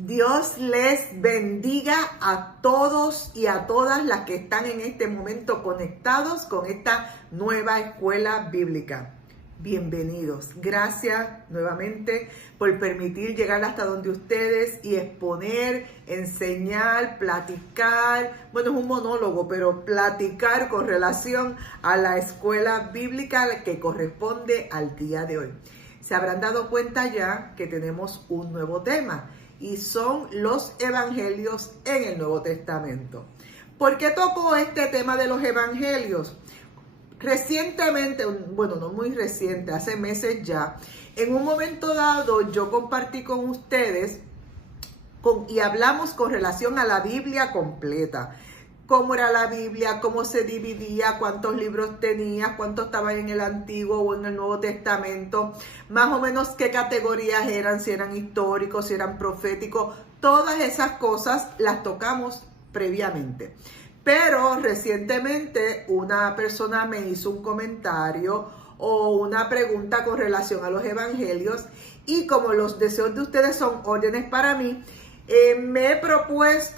Dios les bendiga a todos y a todas las que están en este momento conectados con esta nueva escuela bíblica. Bienvenidos. Gracias nuevamente por permitir llegar hasta donde ustedes y exponer, enseñar, platicar. Bueno, es un monólogo, pero platicar con relación a la escuela bíblica que corresponde al día de hoy. Se habrán dado cuenta ya que tenemos un nuevo tema y son los evangelios en el Nuevo Testamento. ¿Por qué tocó este tema de los evangelios? Recientemente, bueno, no muy reciente, hace meses ya, en un momento dado yo compartí con ustedes y hablamos con relación a la Biblia completa. Cómo era la Biblia, cómo se dividía, cuántos libros tenía, cuántos estaban en el Antiguo o en el Nuevo Testamento, más o menos qué categorías eran, si eran históricos, si eran proféticos, todas esas cosas las tocamos previamente. Pero recientemente una persona me hizo un comentario o una pregunta con relación a los evangelios y como los deseos de ustedes son órdenes para mí,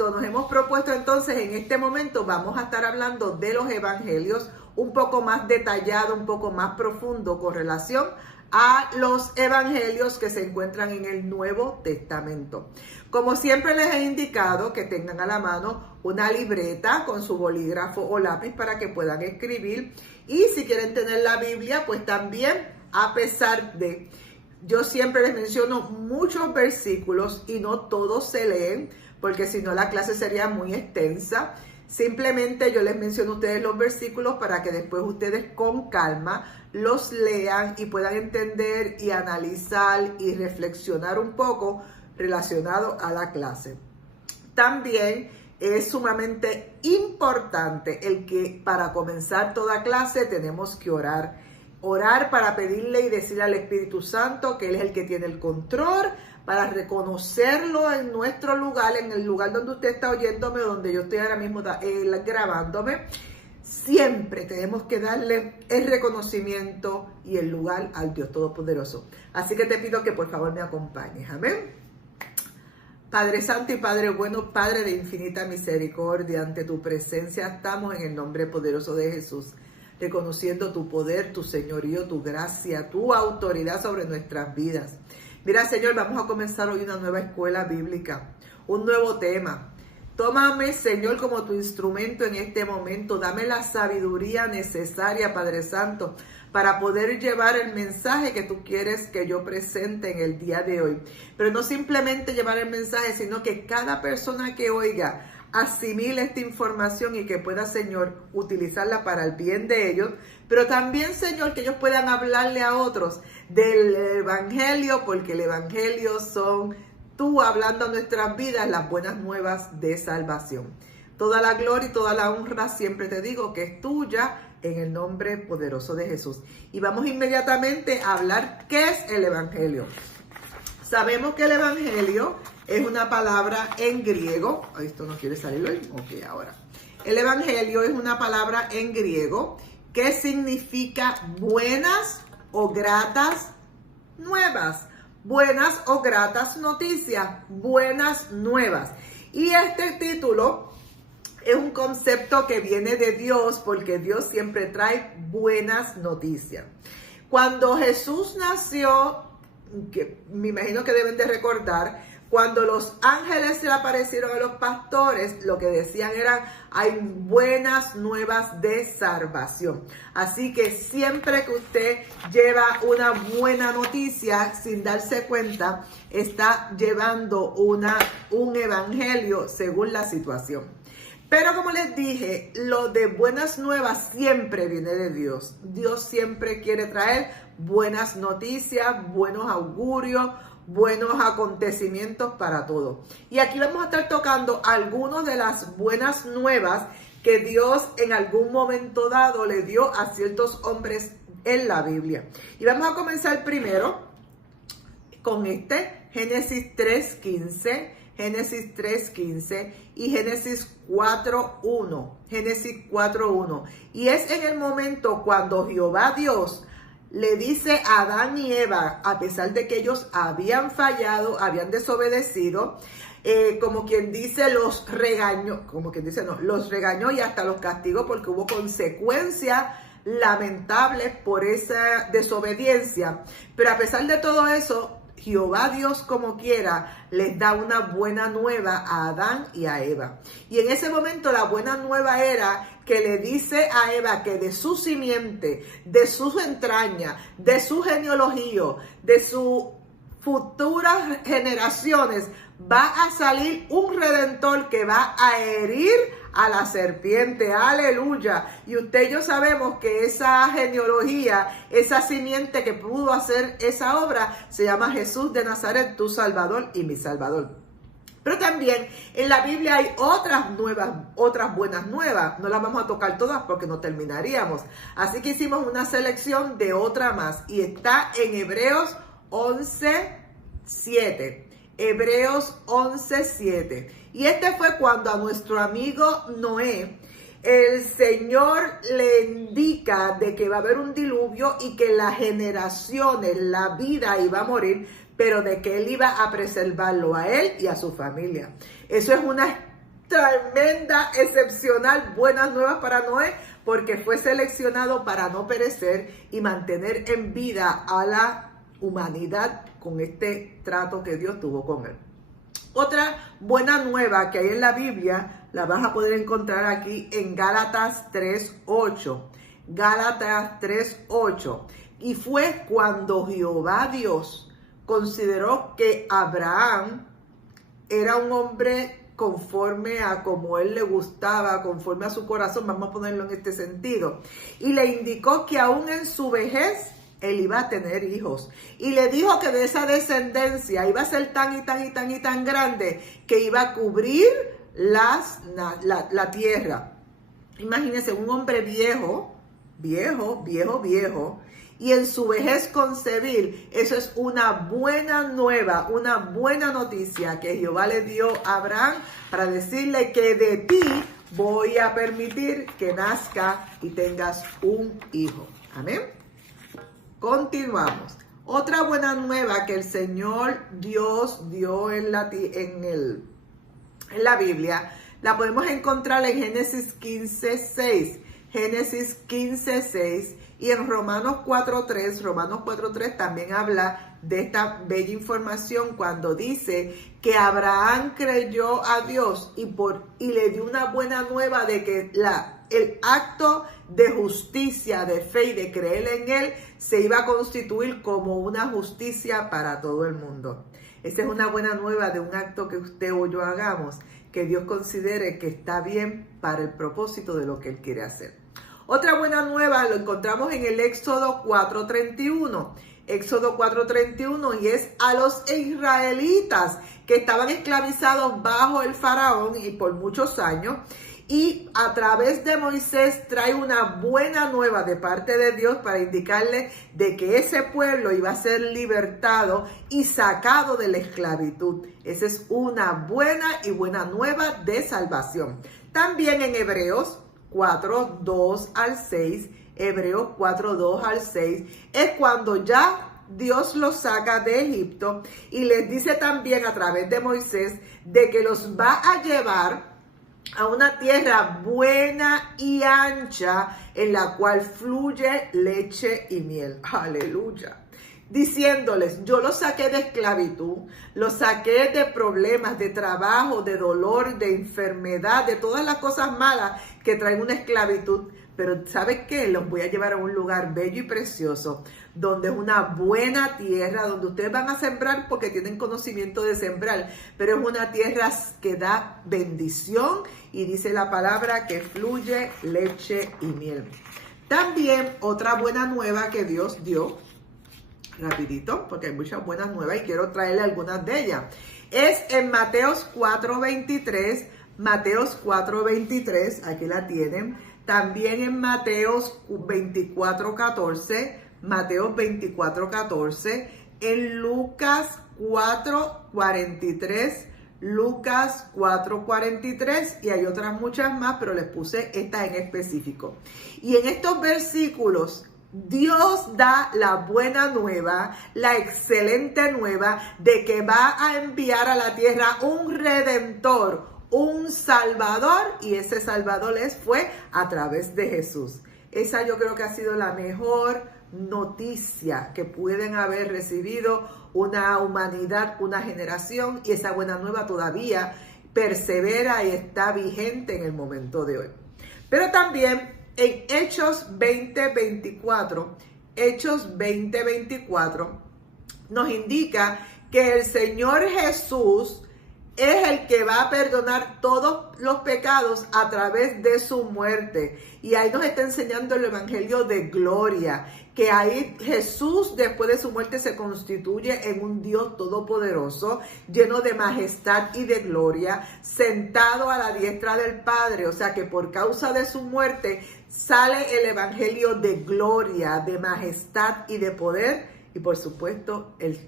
nos hemos propuesto entonces en este momento vamos a estar hablando de los evangelios un poco más detallado, un poco más profundo con relación a los evangelios que se encuentran en el Nuevo Testamento. Como siempre les he indicado que tengan a la mano una libreta con su bolígrafo o lápiz para que puedan escribir y si quieren tener la Biblia pues también a pesar de... Yo siempre les menciono muchos versículos y no todos se leen, porque si no la clase sería muy extensa. Simplemente yo les menciono a ustedes los versículos para que después ustedes con calma los lean y puedan entender y analizar y reflexionar un poco relacionado a la clase. También es sumamente importante el que para comenzar toda clase tenemos que orar. Orar para pedirle y decirle al Espíritu Santo que Él es el que tiene el control, para reconocerlo en nuestro lugar, en el lugar donde usted está oyéndome, donde yo estoy ahora mismo grabándome. Siempre tenemos que darle el reconocimiento y el lugar al Dios Todopoderoso. Así que te pido que por favor me acompañes. Amén. Padre Santo y Padre bueno, Padre de infinita misericordia, ante tu presencia estamos en el nombre poderoso de Jesús. Reconociendo tu poder, tu señorío, tu gracia, tu autoridad sobre nuestras vidas. Mira, Señor, vamos a comenzar hoy una nueva escuela bíblica, un nuevo tema. Tómame, Señor, como tu instrumento en este momento. Dame la sabiduría necesaria, Padre Santo, para poder llevar el mensaje que tú quieres que yo presente en el día de hoy. Pero no simplemente llevar el mensaje, sino que cada persona que oiga asimile esta información y que pueda, Señor, utilizarla para el bien de ellos, pero también, Señor, que ellos puedan hablarle a otros del Evangelio, porque el Evangelio son tú hablando a nuestras vidas las buenas nuevas de salvación. Toda la gloria y toda la honra, siempre te digo que es tuya en el nombre poderoso de Jesús. Y vamos inmediatamente a hablar qué es el Evangelio. Sabemos que el Evangelio es una palabra en griego. Esto no quiere salir hoy. Ok, ahora. El Evangelio es una palabra en griego que significa buenas o gratas nuevas. Buenas o gratas noticias. Buenas nuevas. Y este título es un concepto que viene de Dios porque Dios siempre trae buenas noticias. Cuando Jesús nació, que me imagino que deben de recordar, cuando los ángeles se le aparecieron a los pastores, lo que decían era, hay buenas nuevas de salvación. Así que siempre que usted lleva una buena noticia, sin darse cuenta, está llevando un evangelio según la situación. Pero como les dije, lo de buenas nuevas siempre viene de Dios. Dios siempre quiere traer buenas noticias, buenos augurios, buenos acontecimientos para todos. Y aquí vamos a estar tocando algunas de las buenas nuevas que Dios en algún momento dado le dio a ciertos hombres en la Biblia. Y vamos a comenzar primero con Génesis 3:15. Génesis 3:15 y Génesis 4:1. Génesis 4:1. Y es en el momento cuando Jehová Dios le dice a Adán y Eva, a pesar de que ellos habían fallado, habían desobedecido, como quien dice, los regañó, como quien dice, no, los regañó y hasta los castigó porque hubo consecuencias lamentables por esa desobediencia. Pero a pesar de todo eso, Jehová Dios como quiera les da una buena nueva a Adán y a Eva. Y en ese momento la buena nueva era que le dice a Eva que de su simiente, de sus entrañas, de su genealogía, de sus futuras generaciones, va a salir un redentor que va a herir a la serpiente. Aleluya. Y usted y yo sabemos que esa genealogía, esa simiente que pudo hacer esa obra, se llama Jesús de Nazaret, tu Salvador y mi Salvador. Pero también en la Biblia hay otras buenas nuevas. No las vamos a tocar todas porque no terminaríamos. Así que hicimos una selección de otra más y está en Hebreos 11:7. Hebreos 11:7. Y este fue cuando a nuestro amigo Noé, el Señor le indica de que va a haber un diluvio y que las generaciones, la vida iba a morir, pero de que él iba a preservarlo a él y a su familia. Eso es una tremenda, excepcional, buenas nuevas para Noé, porque fue seleccionado para no perecer y mantener en vida a la humanidad con este trato que Dios tuvo con él. Otra buena nueva que hay en la Biblia la vas a poder encontrar aquí en Gálatas 3:8. Gálatas 3:8. Y fue cuando Jehová Dios consideró que Abraham era un hombre conforme a como él le gustaba, conforme a su corazón, vamos a ponerlo en este sentido, y le indicó que aún en su vejez él iba a tener hijos. Y le dijo que de esa descendencia iba a ser tan y tan y tan y tan grande que iba a cubrir la tierra. Imagínense un hombre viejo, y en su vejez concebir. Eso es una buena nueva, una buena noticia que Jehová le dio a Abraham para decirle que de ti voy a permitir que nazca y tengas un hijo. Amén. Continuamos. Otra buena nueva que el Señor Dios dio en la Biblia, la podemos encontrar en Génesis 15:6. Génesis 15:6 y en Romanos 4:3. Romanos 4:3 también habla de esta bella información cuando dice que Abraham creyó a Dios y le dio una buena nueva de que el acto de justicia, de fe y de creer en él se iba a constituir como una justicia para todo el mundo. Esa es una buena nueva de un acto que usted o yo hagamos, que Dios considere que está bien para el propósito de lo que él quiere hacer. Otra buena nueva lo encontramos en el Éxodo 4:31. Éxodo 4:31, y es a los israelitas que estaban esclavizados bajo el faraón y por muchos años. Y a través de Moisés trae una buena nueva de parte de Dios para indicarle de que ese pueblo iba a ser libertado y sacado de la esclavitud. Esa es una buena y buena nueva de salvación. También en Hebreos 4:2-6, Hebreos 4:2-6, es cuando ya Dios los saca de Egipto y les dice también a través de Moisés de que los va a llevar a una tierra buena y ancha en la cual fluye leche y miel. Aleluya. Diciéndoles, yo los saqué de esclavitud, los saqué de problemas, de trabajo, de dolor, de enfermedad, de todas las cosas malas que traen una esclavitud. Pero ¿sabe qué? Los voy a llevar a un lugar bello y precioso, donde es una buena tierra, donde ustedes van a sembrar porque tienen conocimiento de sembrar, pero es una tierra que da bendición y dice la palabra que fluye leche y miel. También otra buena nueva que Dios dio, rapidito, porque hay muchas buenas nuevas y quiero traerle algunas de ellas, es en Mateos 4:23, Mateos 4:23, aquí la tienen. También en Mateos 24:14, Mateos 24:14, en Lucas 4:43, Lucas 4:43, y hay otras muchas más, pero les puse estas en específico. Y en estos versículos Dios da la buena nueva, la excelente nueva de que va a enviar a la tierra un redentor, un salvador, y ese salvador fue a través de Jesús. Esa yo creo que ha sido la mejor noticia que pueden haber recibido una humanidad, una generación, y esa buena nueva todavía persevera y está vigente en el momento de hoy. Pero también en Hechos 20:24, Hechos 20:24 nos indica que el Señor Jesús es el que va a perdonar todos los pecados a través de su muerte. Y ahí nos está enseñando el Evangelio de gloria, que ahí Jesús después de su muerte se constituye en un Dios todopoderoso, lleno de majestad y de gloria, sentado a la diestra del Padre. O sea que por causa de su muerte sale el Evangelio de gloria, de majestad y de poder, y por supuesto el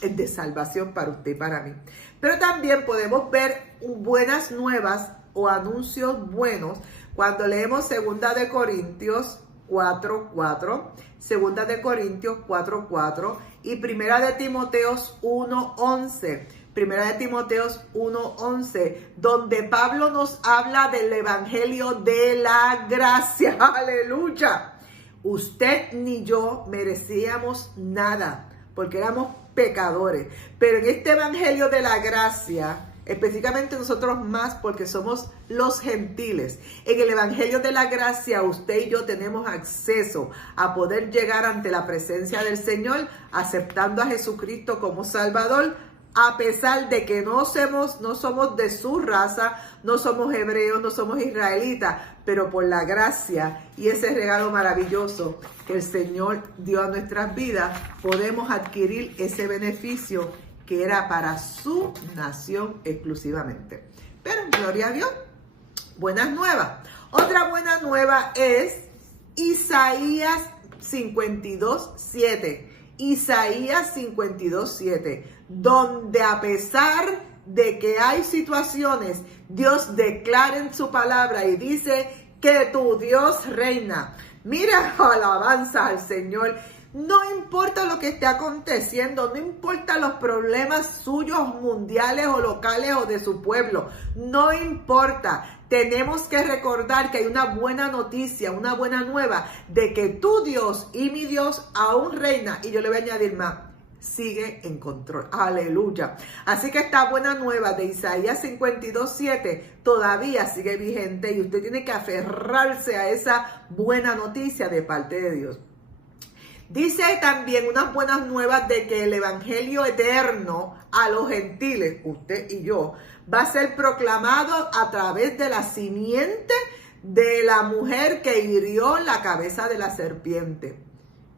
de salvación para usted y para mí. Pero también podemos ver buenas nuevas o anuncios buenos cuando leemos 2 de Corintios 4:4, 2 de Corintios 4:4 y 1 de Timoteos 1:11. 1 de Timoteos 1:11, donde Pablo nos habla del Evangelio de la gracia. ¡Aleluya! Usted ni yo merecíamos nada, porque éramos pecadores. Pero en este Evangelio de la gracia, específicamente nosotros más porque somos los gentiles, en el Evangelio de la gracia usted y yo tenemos acceso a poder llegar ante la presencia del Señor aceptando a Jesucristo como Salvador, a pesar de que no somos de su raza, no somos hebreos, no somos israelitas, pero por la gracia y ese regalo maravilloso que el Señor dio a nuestras vidas, podemos adquirir ese beneficio que era para su nación exclusivamente. Pero gloria a Dios, buenas nuevas. Otra buena nueva es Isaías 52:7. Isaías 52:7, donde a pesar de que hay situaciones, Dios declara en su palabra y dice que tu Dios reina. Mira, alabanza al Señor. No importa lo que esté aconteciendo, no importa los problemas suyos mundiales o locales o de su pueblo, no importa. Tenemos que recordar que hay una buena noticia, una buena nueva de que tu Dios y mi Dios aún reina, y yo le voy a añadir más, sigue en control. Aleluya. Así que esta buena nueva de Isaías 52:7 todavía sigue vigente y usted tiene que aferrarse a esa buena noticia de parte de Dios. Dice también unas buenas nuevas de que el evangelio eterno a los gentiles, usted y yo, va a ser proclamado a través de la simiente de la mujer que hirió la cabeza de la serpiente.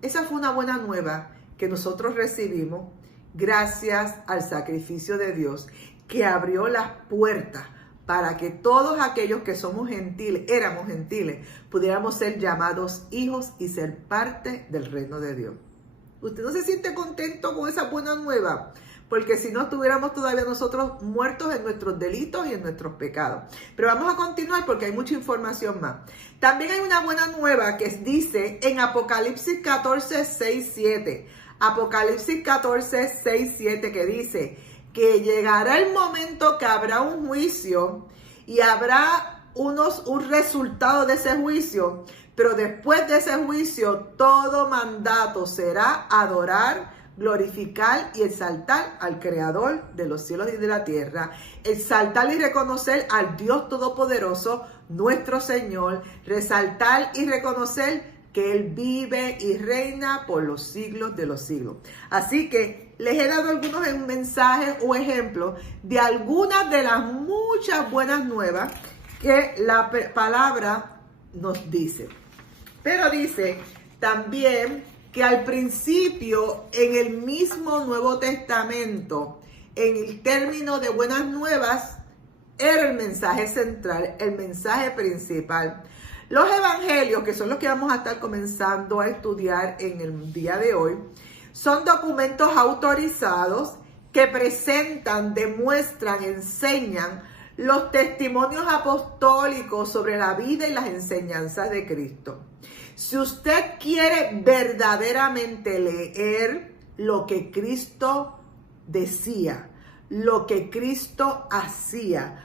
Esa fue una buena nueva que nosotros recibimos gracias al sacrificio de Dios, que abrió las puertas para que todos aquellos que somos gentiles, éramos gentiles, pudiéramos ser llamados hijos y ser parte del reino de Dios. ¿Usted no se siente contento con esa buena nueva? Porque si no, estuviéramos todavía nosotros muertos en nuestros delitos y en nuestros pecados. Pero vamos a continuar porque hay mucha información más. También hay una buena nueva que dice en Apocalipsis 14:6-7. Apocalipsis 14:6-7 que dice que llegará el momento que habrá un juicio y habrá un resultado de ese juicio, pero después de ese juicio todo mandato será adorar, glorificar y exaltar al Creador de los cielos y de la tierra, exaltar y reconocer al Dios Todopoderoso, nuestro Señor, resaltar y reconocer que Él vive y reina por los siglos de los siglos. Así que les he dado algunos mensajes o ejemplos de algunas de las muchas buenas nuevas que la palabra nos dice. Pero dice también que al principio, en el mismo Nuevo Testamento, en el término de buenas nuevas, era el mensaje central, el mensaje principal. Los evangelios, que son los que vamos a estar comenzando a estudiar en el día de hoy, son documentos autorizados que presentan, demuestran, enseñan los testimonios apostólicos sobre la vida y las enseñanzas de Cristo. Si usted quiere verdaderamente leer lo que Cristo decía, lo que Cristo hacía,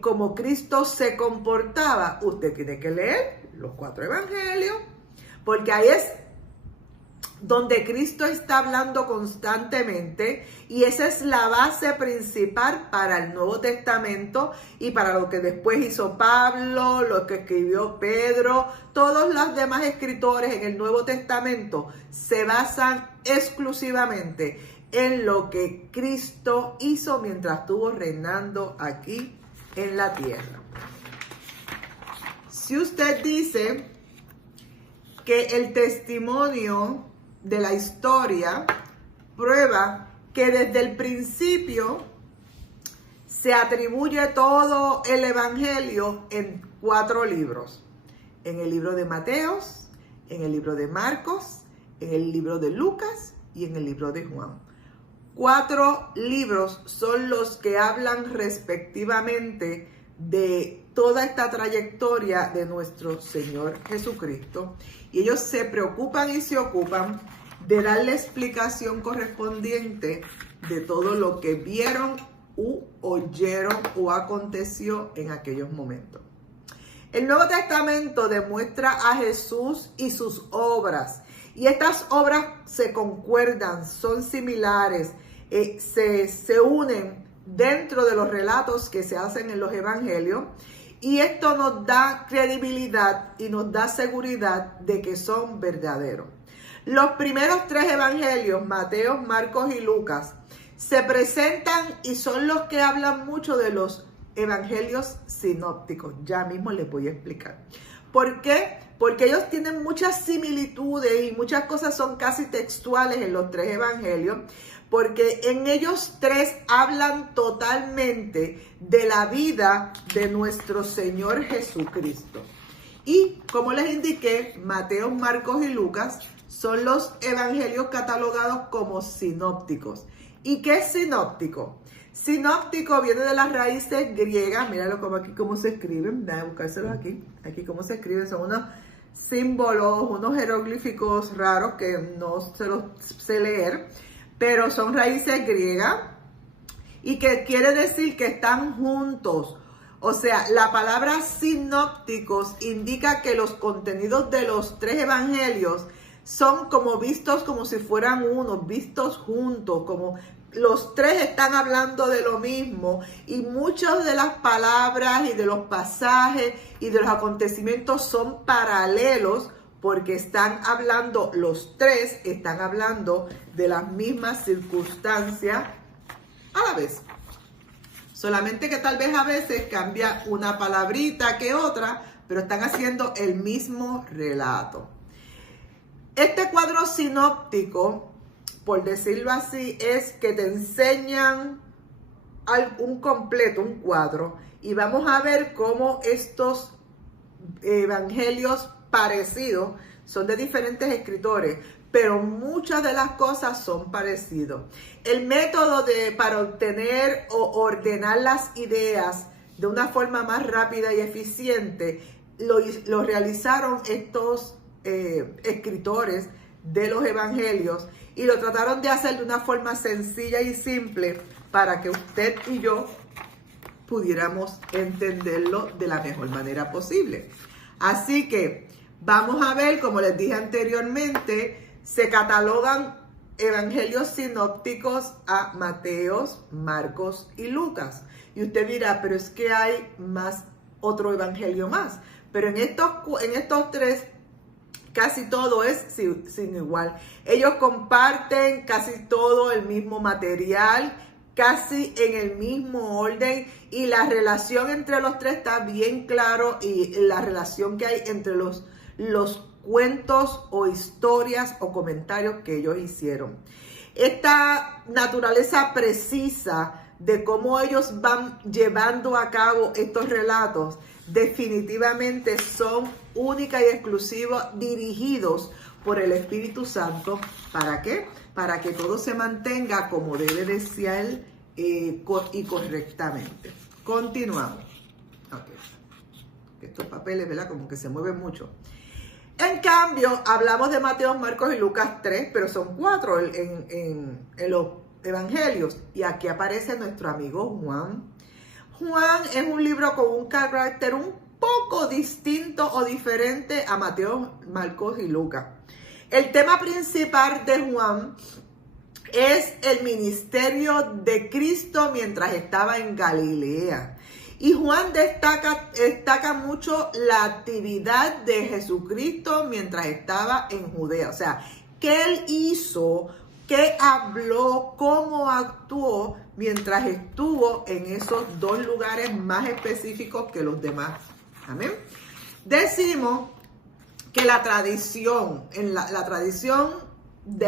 como Cristo se comportaba, usted tiene que leer los 4 evangelios, porque ahí es donde Cristo está hablando constantemente, y esa es la base principal para el Nuevo Testamento y para lo que después hizo Pablo, lo que escribió Pedro. Todos los demás escritores en el Nuevo Testamento se basan exclusivamente en lo que Cristo hizo mientras estuvo reinando aquí en la tierra. Si usted dice que el testimonio de la historia prueba que desde el principio se atribuye todo el evangelio en 4 libros: en el libro de Mateos, en el libro de Marcos, en el libro de Lucas y en el libro de Juan. 4 libros son los que hablan respectivamente de toda esta trayectoria de nuestro Señor Jesucristo, y ellos se preocupan y se ocupan de darle explicación correspondiente de todo lo que vieron u oyeron o aconteció en aquellos momentos. El Nuevo Testamento demuestra a Jesús y sus obras, y estas obras se concuerdan, son similares, se unen dentro de los relatos que se hacen en los evangelios, y esto nos da credibilidad y nos da seguridad de que son verdaderos. Los primeros 3 evangelios, Mateo, Marcos y Lucas, se presentan y son los que hablan mucho de los evangelios sinópticos. Ya mismo les voy a explicar. ¿Por qué? Porque ellos tienen muchas similitudes y muchas cosas son casi textuales en los 3 evangelios, porque en ellos 3 hablan totalmente de la vida de nuestro Señor Jesucristo. Y como les indiqué, Mateo, Marcos y Lucas son los evangelios catalogados como sinópticos. ¿Y qué es sinóptico? Sinóptico viene de las raíces griegas. Míralo como aquí cómo se escriben. Déjame buscárselos aquí. Aquí cómo se escriben. Son unos símbolos, unos jeroglíficos raros que no se los sé leer, pero son raíces griegas y que quiere decir que están juntos. O sea, la palabra sinópticos indica que los contenidos de los 3 evangelios son como vistos como si fueran uno, vistos juntos, como los 3 están hablando de lo mismo, y muchas de las palabras y de los pasajes y de los acontecimientos son paralelos, porque están hablando, los 3 están hablando de las mismas circunstancias a la vez. Solamente que tal vez a veces cambia una palabrita que otra, pero están haciendo el mismo relato. Este cuadro sinóptico, por decirlo así, es que te enseñan un completo, un cuadro, y vamos a ver cómo estos evangelios parecidos son de diferentes escritores, pero muchas de las cosas son parecidos. El método para obtener o ordenar las ideas de una forma más rápida y eficiente lo realizaron estos escritores de los evangelios, y lo trataron de hacer de una forma sencilla y simple para que usted y yo pudiéramos entenderlo de la mejor manera posible. Así que vamos a ver, como les dije anteriormente, se catalogan evangelios sinópticos a Mateos, Marcos y Lucas. Y usted dirá, pero es que hay otro evangelio más. Pero en estos 3 casi todo es sin igual. Ellos comparten casi todo el mismo material, casi en el mismo orden, y la relación entre los 3 está bien claro, y la relación que hay entre los cuentos o historias o comentarios que ellos hicieron. Esta naturaleza precisa de cómo ellos van llevando a cabo estos relatos definitivamente son única y exclusivos, dirigidos por el Espíritu Santo. ¿Para qué? Para que todo se mantenga como debe de ser y correctamente. Continuamos. Okay. Estos papeles, ¿verdad? Como que se mueven mucho. En cambio, hablamos de Mateo, Marcos y Lucas 3, pero son 4 en los evangelios. Y aquí aparece nuestro amigo Juan. Juan es un libro con un carácter un poco distinto o diferente a Mateo, Marcos y Lucas. El tema principal de Juan es el ministerio de Cristo mientras estaba en Galilea. Y Juan destaca mucho la actividad de Jesucristo mientras estaba en Judea. O sea, qué él hizo, qué habló, cómo actuó mientras estuvo en esos 2 lugares más específicos que los demás. Amén. Decimos que la tradición, la tradición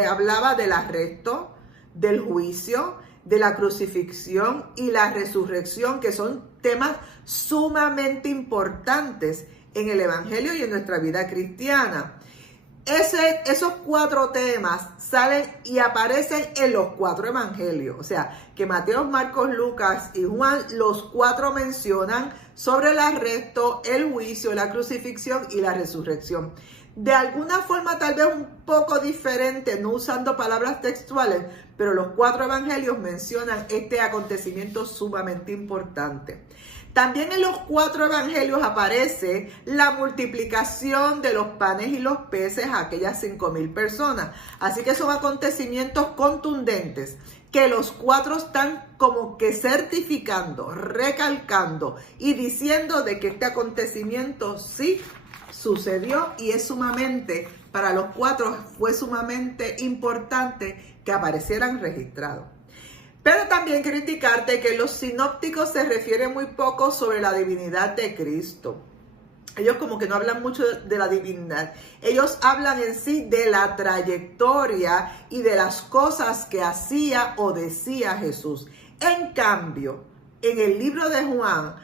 hablaba del arresto, del juicio, de la crucifixión y la resurrección, que son temas sumamente importantes en el Evangelio y en nuestra vida cristiana. Esos 4 temas salen y aparecen en los 4 evangelios. O sea, que Mateo, Marcos, Lucas y Juan, los 4 mencionan sobre el arresto, el juicio, la crucifixión y la resurrección. De alguna forma tal vez un poco diferente, no usando palabras textuales, pero los 4 evangelios mencionan este acontecimiento sumamente importante. También en los 4 evangelios aparece la multiplicación de los panes y los peces a aquellas 5,000 personas. Así que son acontecimientos contundentes que los 4 están como que certificando, recalcando y diciendo de que este acontecimiento sí sucedió y es sumamente, para los 4 fue sumamente importante que aparecieran registrados. Pero también quiero indicarte que los sinópticos se refieren muy poco sobre la divinidad de Cristo. Ellos como que no hablan mucho de la divinidad. Ellos hablan en sí de la trayectoria y de las cosas que hacía o decía Jesús. En cambio, en el libro de Juan,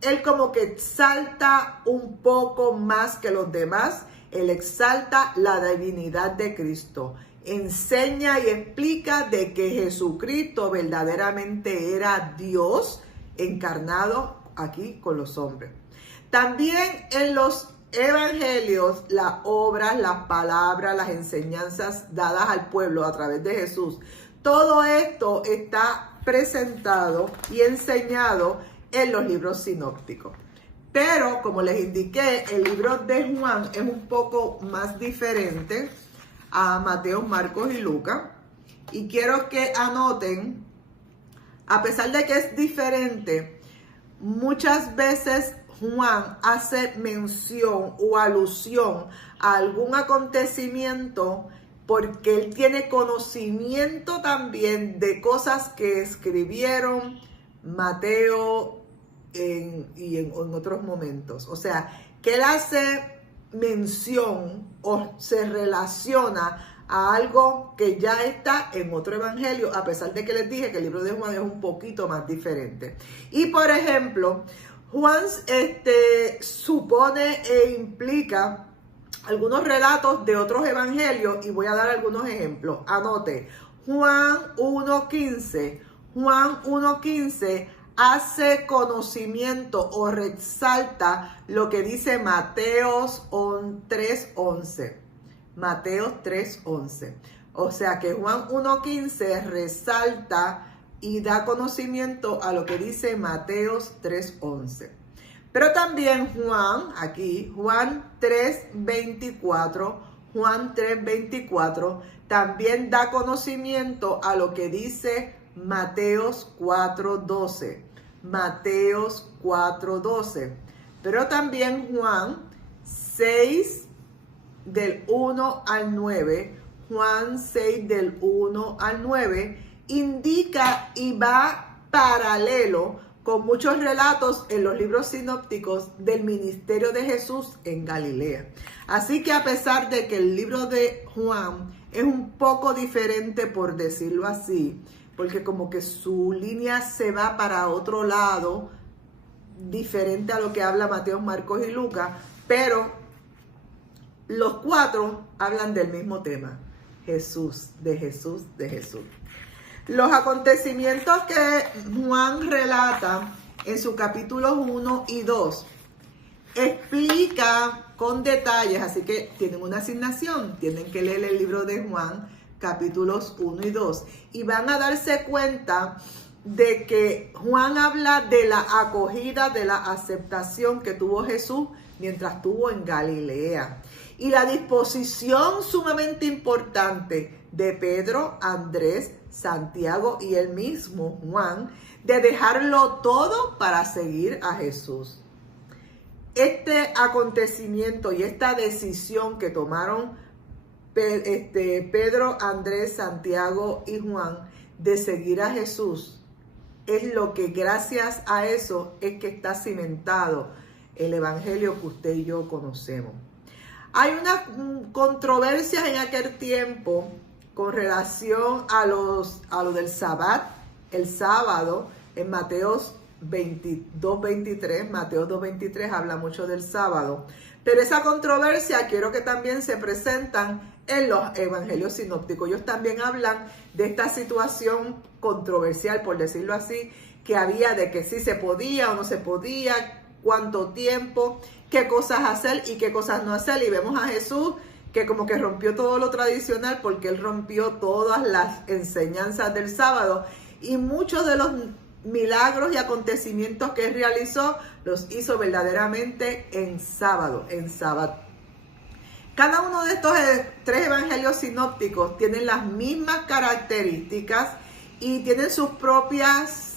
él como que exalta un poco más que los demás. Él exalta la divinidad de Cristo. Enseña y explica de que Jesucristo verdaderamente era Dios encarnado aquí con los hombres. También en los evangelios, las obras, las palabras, las enseñanzas dadas al pueblo a través de Jesús, todo esto está presentado y enseñado en los libros sinópticos. Pero, como les indiqué, el libro de Juan es un poco más diferente a Mateo, Marcos y Lucas. Y quiero que anoten, a pesar de que es diferente, muchas veces Juan hace mención o alusión a algún acontecimiento porque él tiene conocimiento también de cosas que escribieron Mateo y en otros momentos. O sea, que él hace mención o se relaciona a algo que ya está en otro evangelio, a pesar de que les dije que el libro de Juan es un poquito más diferente. Y por ejemplo, Juan supone e implica algunos relatos de otros evangelios y voy a dar algunos ejemplos. Anote, Juan 1.15. Juan 1.15 hace conocimiento o resalta lo que dice Mateo 3.11. Mateo 3.11. O sea que Juan 1.15 resalta y da conocimiento a lo que dice Mateo 3.11. Pero también Juan 3.24, también da conocimiento a lo que dice Mateos 4.12. Mateos 4.12. Pero también Juan 6 del 1 al 9. Juan 6 del 1 al 9 indica y va paralelo con muchos relatos en los libros sinópticos del ministerio de Jesús en Galilea. Así que a pesar de que el libro de Juan es un poco diferente, por decirlo así, porque como que su línea se va para otro lado, diferente a lo que habla Mateo, Marcos y Lucas, pero los 4 hablan del mismo tema, Jesús, de Jesús, de Jesús. Los acontecimientos que Juan relata en sus capítulos 1 y 2, explica con detalles, así que tienen una asignación, tienen que leer el libro de Juan, capítulos 1 y 2, y van a darse cuenta de que Juan habla de la acogida, de la aceptación que tuvo Jesús mientras estuvo en Galilea. Y la disposición sumamente importante de Pedro, Andrés, Santiago y el mismo Juan de dejarlo todo para seguir a Jesús. Este acontecimiento y esta decisión que tomaron Pedro, Andrés, Santiago y Juan de seguir a Jesús es lo que gracias a eso es que está cimentado el evangelio que usted y yo conocemos. Hay unas controversias en aquel tiempo con relación a lo del Sabbat, el sábado, en Mateo 2:23. Mateo 2:23 habla mucho del sábado. Pero esa controversia quiero que también se presentan en los evangelios sinópticos. Ellos también hablan de esta situación controversial, por decirlo así, que había de que si se podía o no se podía, cuánto tiempo, qué cosas hacer y qué cosas no hacer. Y vemos a Jesús que como que rompió todo lo tradicional, porque él rompió todas las enseñanzas del sábado, y muchos de los milagros y acontecimientos que él realizó los hizo verdaderamente en sábado, en sábado. Cada uno de estos tres evangelios sinópticos tienen las mismas características y tienen sus propias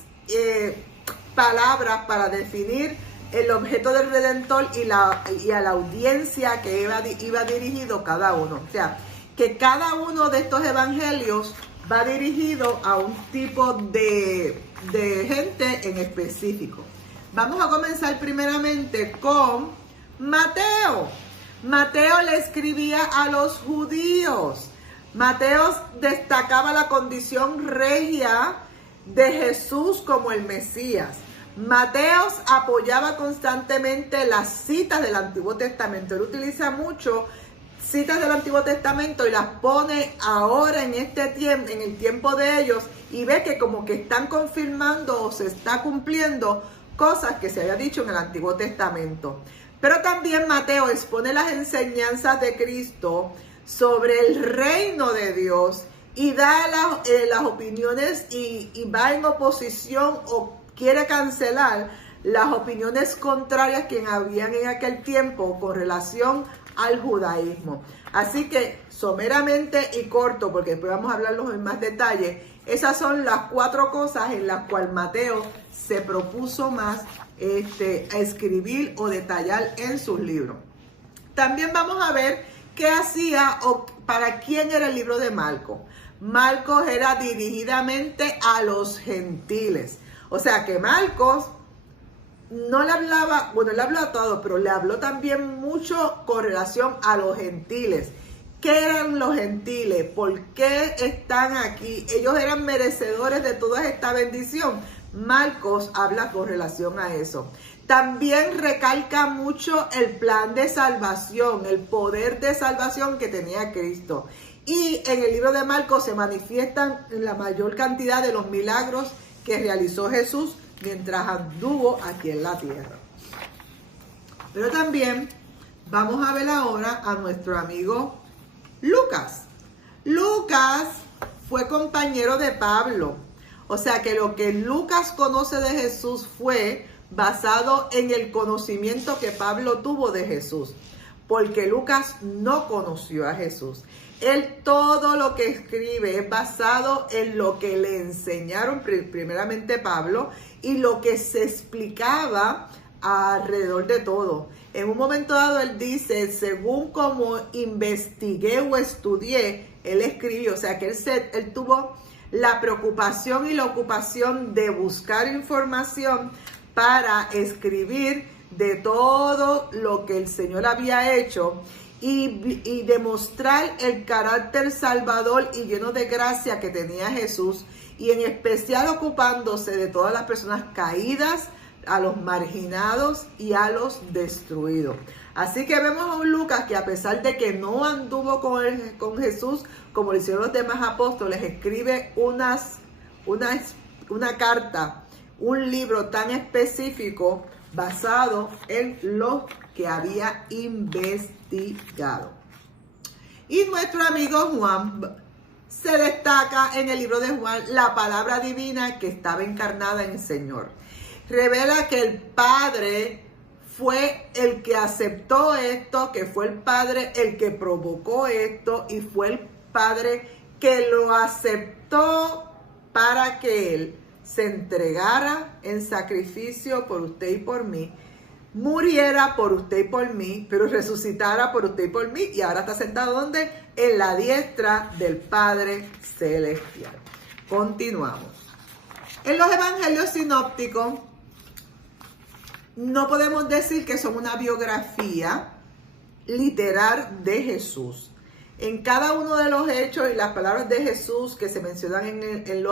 palabras para definir el objeto del Redentor y a la audiencia que iba dirigido cada uno. O sea, que cada uno de estos evangelios va dirigido a un tipo de gente en específico. Vamos a comenzar primeramente con Mateo. Mateo le escribía a los judíos. Mateo destacaba la condición regia de Jesús como el Mesías. Mateo apoyaba constantemente las citas del Antiguo Testamento. Él utiliza mucho citas del Antiguo Testamento y las pone ahora en este tiempo, en el tiempo de ellos, y ve que como que están confirmando o se está cumpliendo cosas que se había dicho en el Antiguo Testamento. Pero también Mateo expone las enseñanzas de Cristo sobre el reino de Dios y da las opiniones y va en oposición o quiere cancelar las opiniones contrarias que habían en aquel tiempo con relación al judaísmo. Así que someramente y corto, porque después vamos a hablarlos en más detalle, esas son las 4 cosas en las cuales Mateo se propuso más a escribir o detallar en sus libros. También vamos a ver qué hacía o para quién era el libro de Marcos. Marcos era dirigidamente a los gentiles. O sea que Marcos no le hablaba, bueno, le habló a todos, pero le habló también mucho con relación a los gentiles. ¿Qué eran los gentiles? ¿Por qué están aquí? Ellos eran merecedores de toda esta bendición. Marcos habla con relación a eso. También recalca mucho el plan de salvación, el poder de salvación que tenía Cristo. Y en el libro de Marcos se manifiestan la mayor cantidad de los milagros que realizó Jesús mientras anduvo aquí en la tierra. Pero también vamos a ver ahora a nuestro amigo Lucas. Lucas fue compañero de Pablo. O sea que lo que Lucas conoce de Jesús fue basado en el conocimiento que Pablo tuvo de Jesús. Porque Lucas no conoció a Jesús. Él todo lo que escribe es basado en lo que le enseñaron primeramente Pablo y lo que se explicaba alrededor de todo. En un momento dado él dice, según como investigué o estudié, él escribió. O sea que él tuvo la preocupación y la ocupación de buscar información para escribir de todo lo que el Señor había hecho y demostrar el carácter salvador y lleno de gracia que tenía Jesús, y en especial ocupándose de todas las personas caídas, a los marginados y a los destruidos. Así que vemos a un Lucas que, a pesar de que no anduvo con Jesús como lo hicieron los demás apóstoles, escribe una carta un libro tan específico basado en lo que había investigado. Y nuestro amigo Juan se destaca en el libro de Juan la palabra divina que estaba encarnada en el Señor. Revela que el Padre fue el que aceptó esto, que fue el Padre el que provocó esto y fue el Padre que lo aceptó para que Él se entregara en sacrificio por usted y por mí, muriera por usted y por mí, pero resucitara por usted y por mí, y ahora está sentado ¿dónde? En la diestra del Padre Celestial. Continuamos. En los evangelios sinópticos no podemos decir que son una biografía literal de Jesús. En cada uno de los hechos y las palabras de Jesús que se mencionan en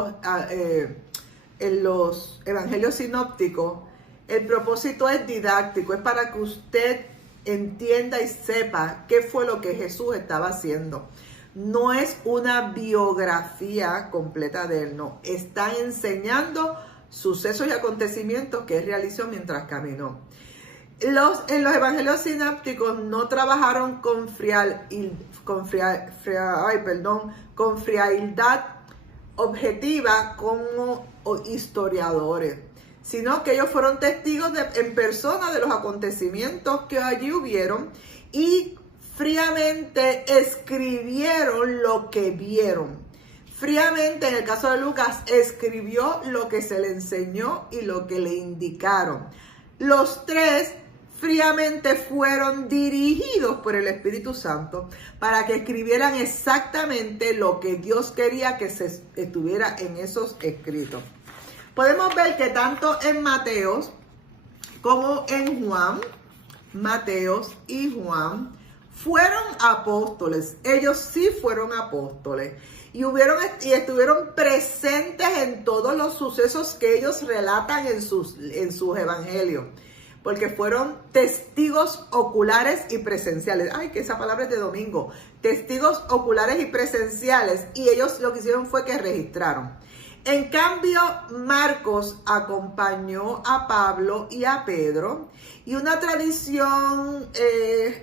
los evangelios sinópticos, el propósito es didáctico, es para que usted entienda y sepa qué fue lo que Jesús estaba haciendo. No es una biografía completa de él, no. Están enseñando sucesos y acontecimientos que él realizó mientras caminó. En los evangelios sinópticos no trabajaron con frialdad objetiva como historiadores, sino que ellos fueron testigos en persona de los acontecimientos que allí hubieron y fríamente escribieron lo que vieron. Fríamente, en el caso de Lucas, escribió lo que se le enseñó y lo que le indicaron. Los tres fríamente fueron dirigidos por el Espíritu Santo para que escribieran exactamente lo que Dios quería que se estuviera en esos escritos. Podemos ver que tanto en Mateos como en Juan, Mateos y Juan fueron apóstoles. Ellos sí fueron apóstoles y estuvieron presentes en todos los sucesos que ellos relatan en sus evangelios, porque fueron testigos oculares y presenciales. Ay, que esa palabra es de domingo. Testigos oculares y presenciales, y ellos lo que hicieron fue que registraron. En cambio, Marcos acompañó a Pablo y a Pedro, y una tradición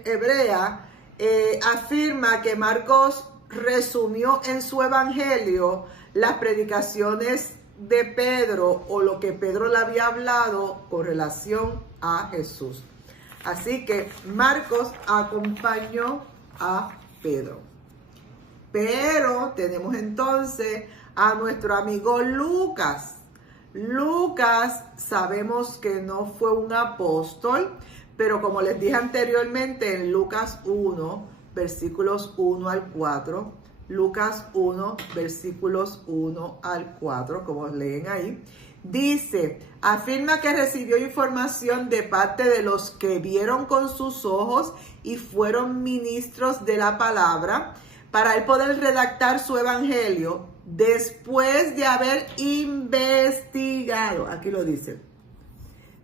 hebrea afirma que Marcos resumió en su evangelio las predicaciones de Pedro o lo que Pedro le había hablado con relación a Jesús. Así que Marcos acompañó a Pedro. Pero tenemos entonces a nuestro amigo Lucas. Lucas sabemos que no fue un apóstol, pero como les dije anteriormente en Lucas 1, versículos 1 al 4, Lucas 1, versículos 1 al 4, como leen ahí, dice, afirma que recibió información de parte de los que vieron con sus ojos y fueron ministros de la palabra, para él poder redactar su evangelio después de haber investigado, aquí lo dice,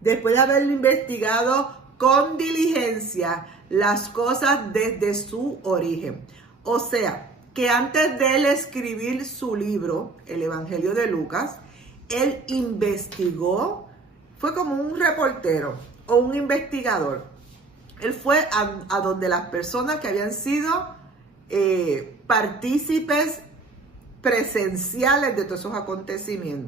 después de haber investigado con diligencia las cosas desde su origen. O sea, que antes de él escribir su libro, el Evangelio de Lucas, él investigó, fue como un reportero o un investigador. Él fue a donde las personas que habían sido partícipes presenciales de todos esos acontecimios,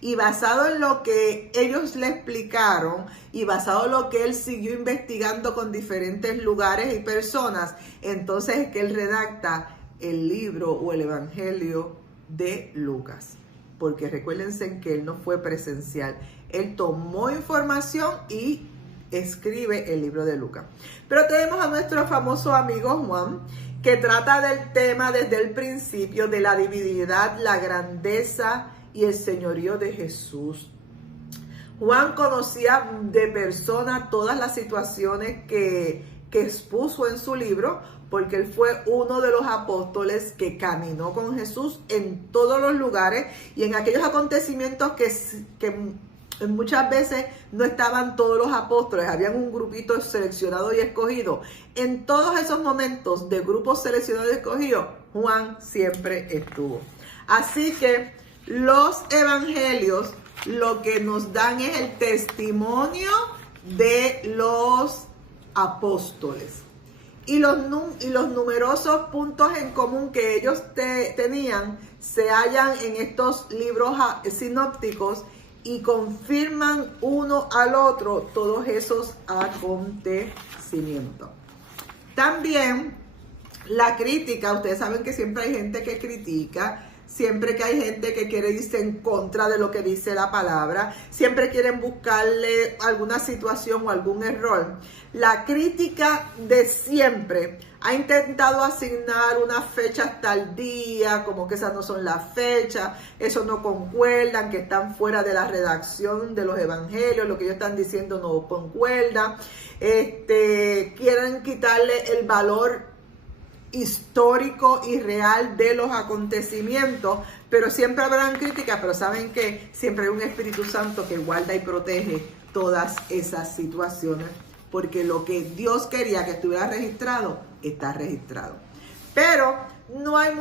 y basado en lo que ellos le explicaron y basado en lo que él siguió investigando con diferentes lugares y personas, entonces es que él redacta el libro o el Evangelio de Lucas, porque recuérdense que él no fue presencial, él tomó información y escribe el libro de Lucas. Pero tenemos a nuestro famoso amigo Juan, que trata del tema desde el principio de la divinidad, la grandeza y el señorío de Jesús. Juan conocía de persona todas las situaciones que expuso en su libro, porque él fue uno de los apóstoles que caminó con Jesús en todos los lugares y en aquellos acontecimientos que muchas veces no estaban todos los apóstoles, habían un grupito seleccionado y escogido. En todos esos momentos de grupos seleccionados y escogidos, Juan siempre estuvo. Así que los evangelios lo que nos dan es el testimonio de los apóstoles. Y los numerosos puntos en común que ellos tenían se hallan en estos libros sinópticos y confirman uno al otro todos esos acontecimientos. También la crítica, ustedes saben que siempre hay gente que critica, siempre que hay gente que quiere irse en contra de lo que dice la palabra, siempre quieren buscarle alguna situación o algún error. La crítica de siempre ha intentado asignar una fecha tal día, como que esas no son las fechas, eso no concuerdan, que están fuera de la redacción de los evangelios, lo que ellos están diciendo no concuerda. Quieren quitarle el valor histórico y real de los acontecimientos, pero siempre habrán críticas, pero saben que siempre hay un Espíritu Santo que guarda y protege todas esas situaciones, porque lo que Dios quería que estuviera registrado, está registrado. Pero no hay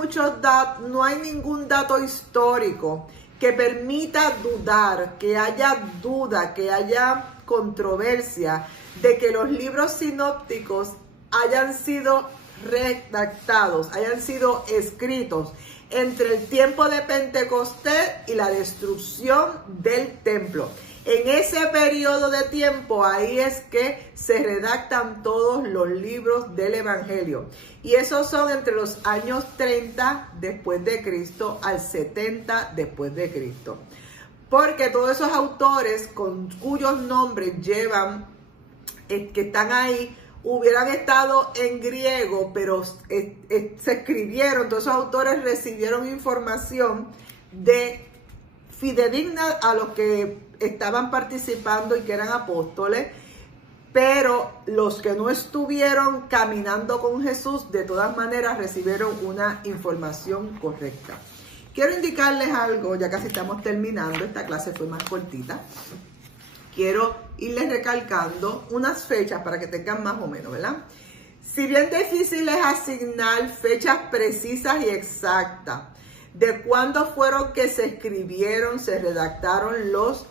no hay ningún dato histórico que permita dudar, que haya duda, que haya controversia de que los libros sinópticos hayan sido redactados, hayan sido escritos entre el tiempo de Pentecostés y la destrucción del templo. En ese periodo de tiempo, ahí es que se redactan todos los libros del Evangelio. Y esos son entre los años 30 después de Cristo al 70 después de Cristo. Porque todos esos autores con cuyos nombres llevan, que están ahí, hubieran estado en griego, pero se escribieron, todos esos autores recibieron información fidedigna a los que estaban participando y que eran apóstoles, pero los que no estuvieron caminando con Jesús, de todas maneras recibieron una información correcta. Quiero indicarles algo, ya casi estamos terminando, esta clase fue más cortita. Quiero irles recalcando unas fechas para que tengan más o menos, ¿verdad? Si bien difícil es asignar fechas precisas y exactas de cuándo fueron que se escribieron, se redactaron los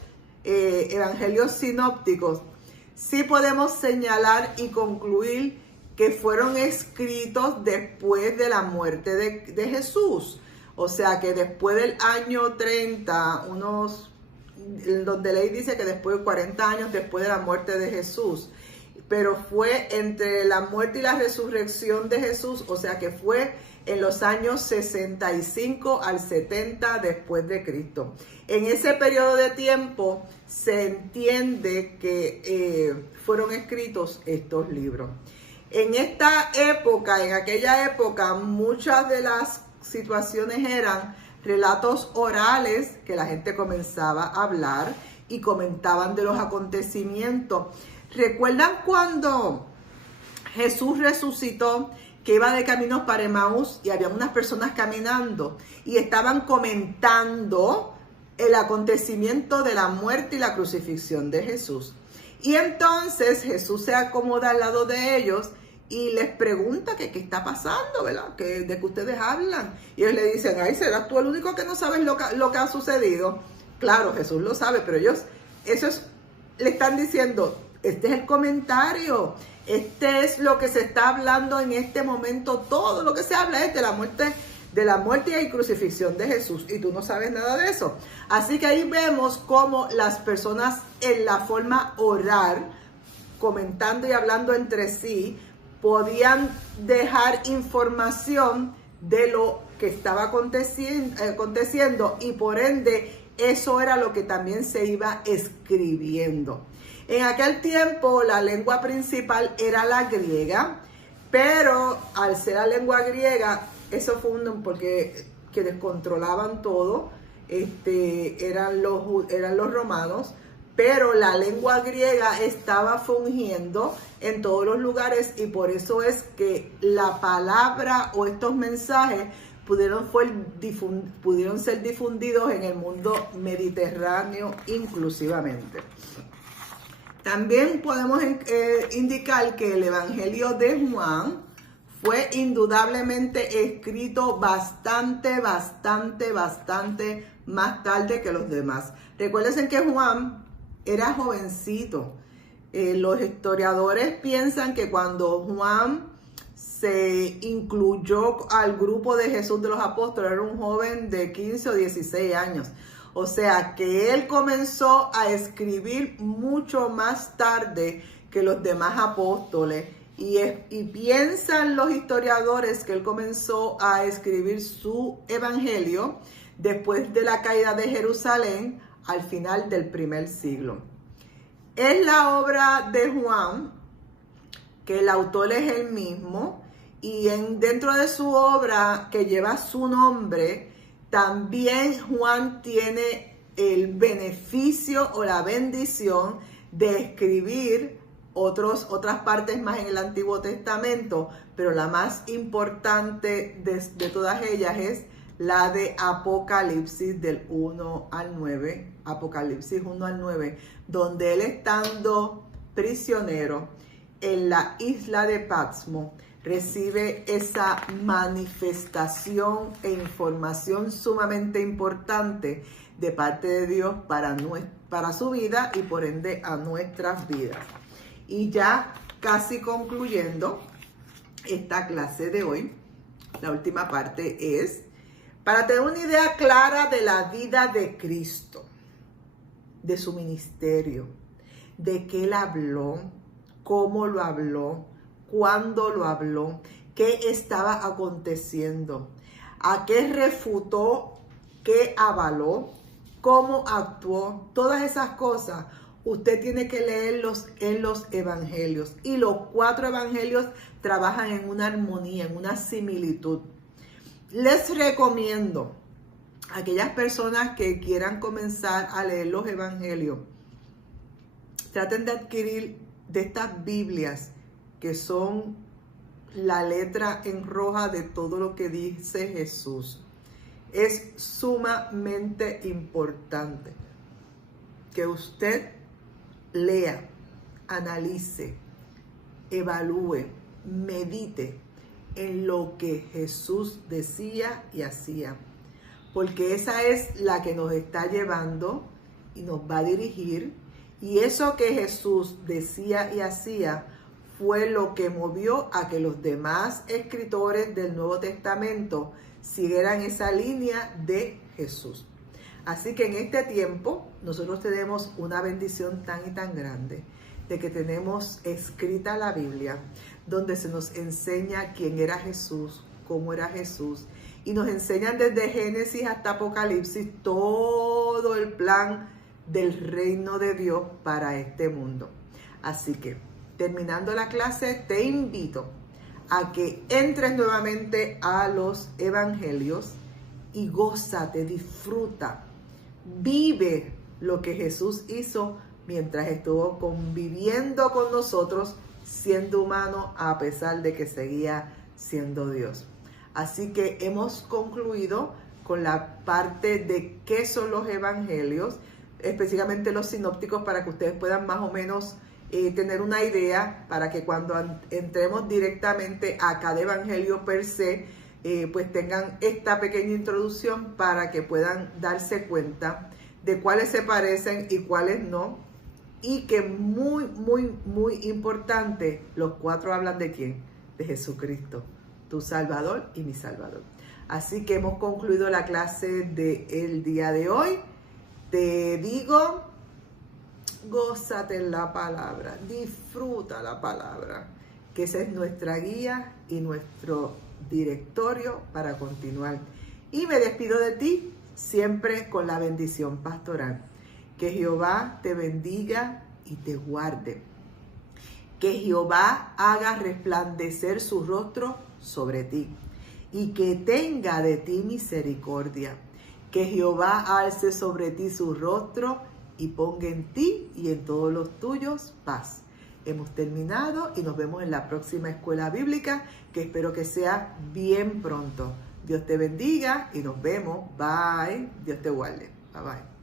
evangelios sinópticos, sí podemos señalar y concluir que fueron escritos después de la muerte de Jesús. O sea que después del año 30, donde la ley dice que después de 40 años después de la muerte de Jesús, pero fue entre la muerte y la resurrección de Jesús, o sea que fue en los años 65 al 70 después de Cristo. En ese periodo de tiempo se entiende que fueron escritos estos libros. En esta época, en aquella época, muchas de las situaciones eran relatos orales que la gente comenzaba a hablar y comentaban de los acontecimientos. ¿Recuerdan cuando Jesús resucitó, que iba de camino para Emaús y había unas personas caminando y estaban comentando el acontecimiento de la muerte y la crucifixión de Jesús? Y entonces Jesús se acomoda al lado de ellos y les pregunta que qué está pasando, ¿verdad? ¿De qué ustedes hablan? Y ellos le dicen, ay, ¿serás tú el único que no sabes lo que ha sucedido? Claro, Jesús lo sabe, pero ellos, le están diciendo, este es el comentario, este es lo que se está hablando en este momento, todo lo que se habla es de la muerte y crucifixión de Jesús, y tú no sabes nada de eso. Así que ahí vemos cómo las personas en la forma oral, comentando y hablando entre sí, podían dejar información de lo que estaba aconteciendo y por ende eso era lo que también se iba escribiendo. En aquel tiempo la lengua principal era la griega, pero al ser la lengua griega, eso fue porque quienes controlaban todo eran los romanos, pero la lengua griega estaba fungiendo en todos los lugares y por eso es que la palabra o estos mensajes pudieron ser difundidos en el mundo mediterráneo inclusivamente. También podemos indicar que el Evangelio de Juan fue indudablemente escrito bastante más tarde que los demás. Recuérdense que Juan era jovencito. Los historiadores piensan que cuando Juan se incluyó al grupo de Jesús de los apóstoles, era un joven de 15 o 16 años. O sea que él comenzó a escribir mucho más tarde que los demás apóstoles. Y piensan los historiadores que él comenzó a escribir su evangelio después de la caída de Jerusalén al final del primer siglo. Es la obra de Juan, que el autor es él mismo, y dentro de su obra que lleva su nombre, también Juan tiene el beneficio o la bendición de escribir otras partes más en el Antiguo Testamento, pero la más importante de todas ellas es la de Apocalipsis del 1 al 9, Apocalipsis 1 al 9, donde él, estando prisionero en la isla de Patmos, recibe esa manifestación e información sumamente importante de parte de Dios para su vida y por ende a nuestras vidas. Y ya casi concluyendo esta clase de hoy, la última parte es para tener una idea clara de la vida de Cristo, de su ministerio, de qué él habló, cómo lo habló, cuándo lo habló, qué estaba aconteciendo, a qué refutó, qué avaló, cómo actuó, todas esas cosas. Usted tiene que leerlos en los evangelios. Y los 4 evangelios trabajan en una armonía, en una similitud. Les recomiendo a aquellas personas que quieran comenzar a leer los evangelios, traten de adquirir de estas Biblias que son la letra en roja de todo lo que dice Jesús. Es sumamente importante que usted lea, analice, evalúe, medite en lo que Jesús decía y hacía, porque esa es la que nos está llevando y nos va a dirigir, y eso que Jesús decía y hacía fue lo que movió a que los demás escritores del Nuevo Testamento siguieran esa línea de Jesús. Así que en este tiempo nosotros tenemos una bendición tan y tan grande de que tenemos escrita la Biblia, donde se nos enseña quién era Jesús, cómo era Jesús, y nos enseñan desde Génesis hasta Apocalipsis todo el plan del reino de Dios para este mundo. Así que, terminando la clase, te invito a que entres nuevamente a los evangelios y gózate, disfruta, vive lo que Jesús hizo mientras estuvo conviviendo con nosotros, siendo humano a pesar de que seguía siendo Dios. Así que hemos concluido con la parte de qué son los evangelios, específicamente los sinópticos, para que ustedes puedan más o menos tener una idea, para que cuando entremos directamente a cada evangelio per se, pues tengan esta pequeña introducción para que puedan darse cuenta de cuáles se parecen y cuáles no. Y que muy, muy, muy importante, los 4 hablan de ¿quién? De Jesucristo, tu Salvador y mi Salvador. Así que hemos concluido la clase del día de hoy. Te digo, gózate en la palabra, disfruta la palabra, que esa es nuestra guía y nuestro directorio para continuar. Y me despido de ti siempre con la bendición pastoral. Que Jehová te bendiga y te guarde. Que Jehová haga resplandecer su rostro sobre ti y que tenga de ti misericordia. Que Jehová alce sobre ti su rostro y ponga en ti y en todos los tuyos paz. Hemos terminado y nos vemos en la próxima escuela bíblica, que espero que sea bien pronto. Dios te bendiga y nos vemos. Bye. Dios te guarde. Bye bye.